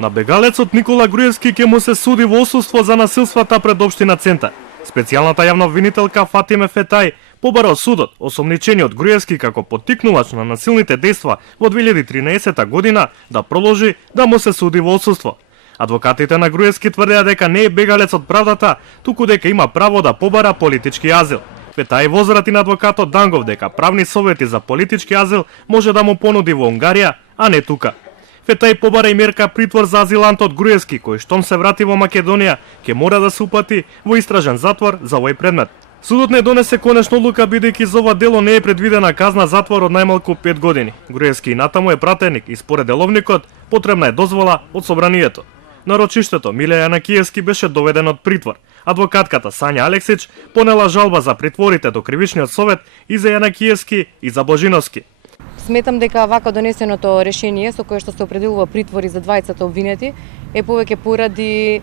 На бегалецот Никола Груевски ќе му се суди во отсуство за насилствата пред општина Центар. Специјалната јавна обвинителка Фатиме Фетај побара од судот осомничениот Груевски како поттикнувач на насилните дејства во 2013 година да продолжи да му се суди во отсуство. Адвокатите на Груевски тврдеа дека не е бегалец од правдата, туку дека има право да побара политички азил. Фетај возврати на адвокатот Дангов дека правни совети за политички азил може да му понуди во Унгарија, а не тука. Фетај побара и мерка притвор за азилантот Груевски, кој штом се врати во Македонија, ќе мора да се упати во истражен затвор за овој предмет. Судот не донесе конечно одлука бидејќи за ова дело не е предвидена казна затвор од најмалку 5 години. Груевски и натаму е пратеник и според деловникот потребна е дозвола од собранието. На рочиштето Миле Јанакиевски беше доведен од притвор. Адвокатката Сања Алексич понела жалба за притворите до Кривичниот совет и за Јанакиевски и за Божиновски. Сметам дека вака донесеното решение со кое што се определува притвори за двајцата обвинети е повеќе поради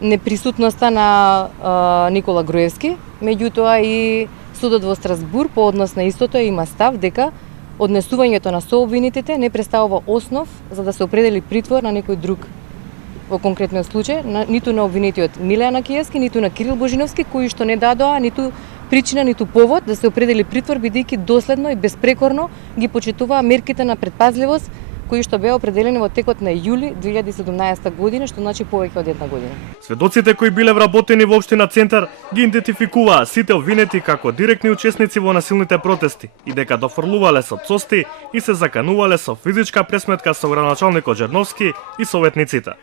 неприсутноста на Никола Груевски, меѓутоа и судот во Страсбур по однос на истото има став дека однесувањето на сообвинетите не представува основ за да се определи притвор на некој друг. Во конкретниот случај, ниту на обвинетиот Миле Јанакиевски, ниту на Кирил Божиновски, кои што не дадоа ниту причина, ниту повод да се определи притвор, бидејќи доследно и безпрекорно ги почитуваа мерките на предпазливост кои што беа определени во текот на јули 2017 година, што значи повеќе од една година. Сведоците кои биле вработени во општина Центар ги идентификуваа сите обвинети како директни учесници во насилните протести и дека дофрлувале со цости и се заканувале со физичка пресметка со градоначалникот Жерновски и советниците.